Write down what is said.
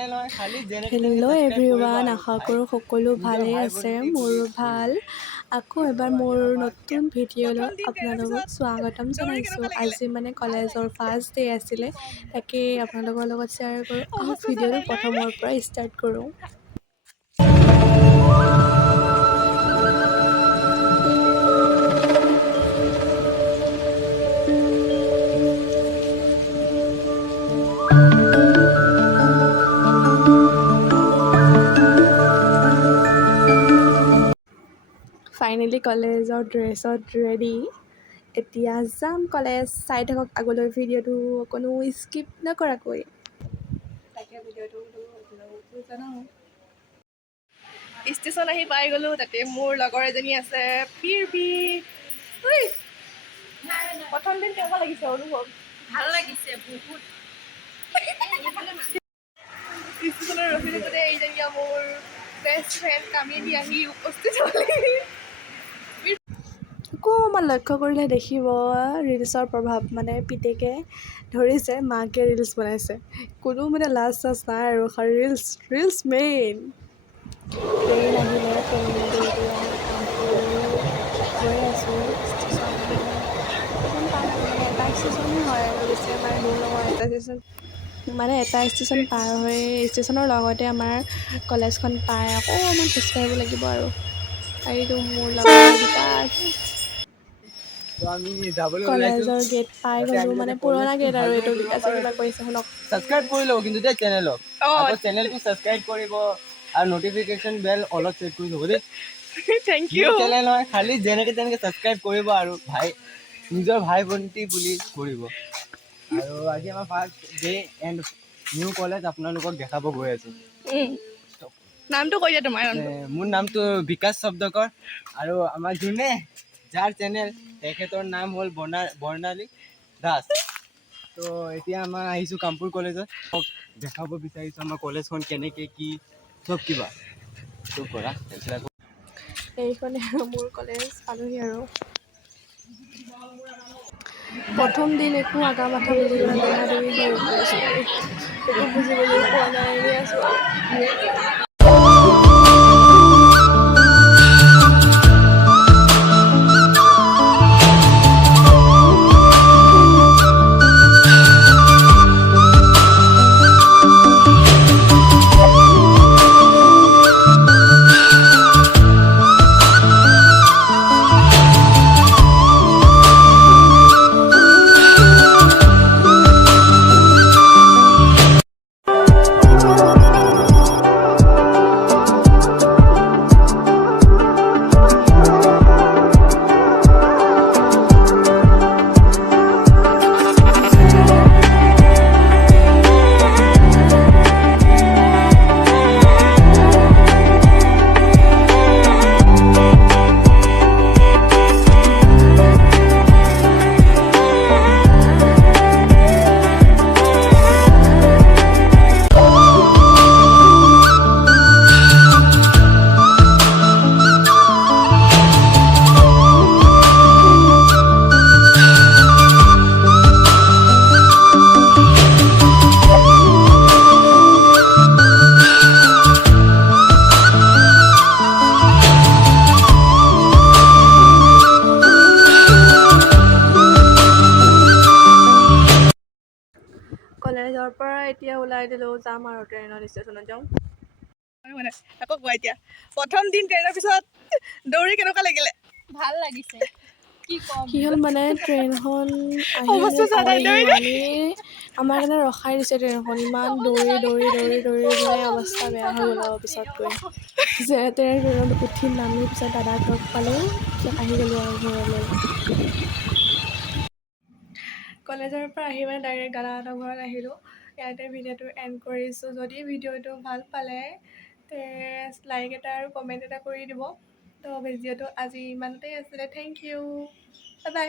Hello' everyone, আশা কৰোঁ সকলো ভালেই আছে। মোৰো ভাল। আকৌ এবাৰ মোৰ নতুন ভিডিঅ'লৈ আপোনালোকক স্বাগতম জনাইছোঁ। আজি মানে কলেজৰ ফাৰ্ষ্ট ডে আছিলে, তাকেই আপোনালোকৰ লগত শ্বেয়াৰ কৰোঁ। ভিডিঅ'টো প্ৰথমৰ পৰা ষ্টাৰ্ট কৰোঁ। ফাইনেলি কলেজৰ ড্ৰেছত ৰেডি। এতিয়া যাম কলেজ। চাই থাকক আগলৈ ভিডিঅ'টো অকণো স্কিপ নকৰাকৈ। তাকে ভিডিঅ'টো জনাওঁ। ষ্টেচন আহি পাই গ'লোঁ। তাতে মোৰ লগৰ এজনী আছে, পিৰপি। প্ৰথম দিন কেনেকুৱা লাগিছে অনুভৱ? ভাল লাগিছে বহুত। ষ্টেচনৰ ৰখি থাকোঁতে এইজনী মোৰ বেষ্ট ফ্ৰেণ্ড কামিনী আহি উপস্থিত হ'লেহি। অকণমান লক্ষ্য কৰিলে দেখিব ৰিলচৰ প্ৰভাৱ, মানে পিতেকে ধৰিছে, মাকে ৰিলচ বনাইছে। কোনো মানে লাজ চাজ নাই আৰু ৰিলচ মেইন। ট্ৰেইন আহিলে, ট্ৰেইনেদি এতিয়া কামপুৰ গৈ আছোঁ। ষ্টেচন পাৰ হৈ মানে এটা ষ্টেচনেই হয় আৰু বেছি আমাৰ দূৰ নহয়। এটা ষ্টেচন পাৰ হৈ ষ্টেচনৰ লগতে আমাৰ কলেজখন পাই অকণমান খোজকাঢ়িব লাগিব আৰু এইটো মোৰ লগৰ বিকাশ। কলেজৰ গেট পাই গ'লোঁ, মানে পুৰণা গেট আৰু এইটো বিকাশে কিবা কৰিছে শুনক। সাবস্ক্ৰাইব কৰি ল'ব কিন্তু দেই চেনেলক। আকৌ চেনেলটো সাবস্ক্ৰাইব কৰিব আৰু নটিফিকেশ্যন বেল অলপ চেক কৰি ল'ব দেই। Thank U. চেনেল নহয়, খালি যেনেকৈ তেনেকৈ সাবস্ক্ৰাইব কৰিব আৰু নিজৰ ভাই ভণ্টি বুলি কৰিব। আৰু আজি আমাৰ first day and new college আপোনালোকক দেখাব গৈ আছোঁ। নামটো কৈ দিয়া তোমাৰ। মোৰ নামটো বিকাশ শব্দকৰ আৰু আমাৰ যাৰ চেনেল তেখেতৰ নাম হ'ল বৰ্ণালী দাস। তো এতিয়া আমাৰ আহিছোঁ কামপুৰ কলেজত। দেখাব বিচাৰিছোঁ আমাৰ কলেজখন কেনেকৈ কি চব কিবা তো কৰা। এইখনে মোৰ কলেজ পালোহি আৰু। প্ৰথম দিন একো আগা মাথা বুজিবলৈ দৌৰা-দৌৰি হৈ পৰিছোঁ। একো বুজিবলৈ পোৱা নাই, এনেই আছোঁ আৰু। কলেজৰ পৰা এতিয়া ওলাই দিলোঁ, যাম আৰু ট্ৰেইনত ষ্টেচনত যাওঁ। আকৌ কোৱা এতিয়া, প্ৰথম দিন ট্ৰেইনৰ পিছত দৌৰি কেনেকুৱা লাগিলে? ভাল লাগিছে। কি ক'ম? কি হ'ল মানে ট্ৰেইনখন আহি পালেহি, আমাৰ কাৰণে ৰখাই দিছে ট্ৰেইনখন। ইমান দৌৰি মানে অৱস্থা বেয়া হৈ গ'ল আৰু পিছত গৈ। যেনে তেনে ট্ৰেইনত উঠি নামি পিছত দাদাক লগ পালোঁ, পিছত আহি গ'লোঁ আৰু ঘৰলৈ। কলেজৰ পৰা আহি মানে ডাইৰেক্ট দাদাহঁতৰ ঘৰত আহিলোঁ। ইয়াতে ভিডিঅ'টো এণ্ড কৰিছোঁ। যদি ভিডিঅ'টো ভাল পালে লাইক এটা আৰু কমেণ্ট এটা কৰি দিব। তো ভিডিঅ'টো আজি ইমানতেই আছিলে। Thank you, bye by.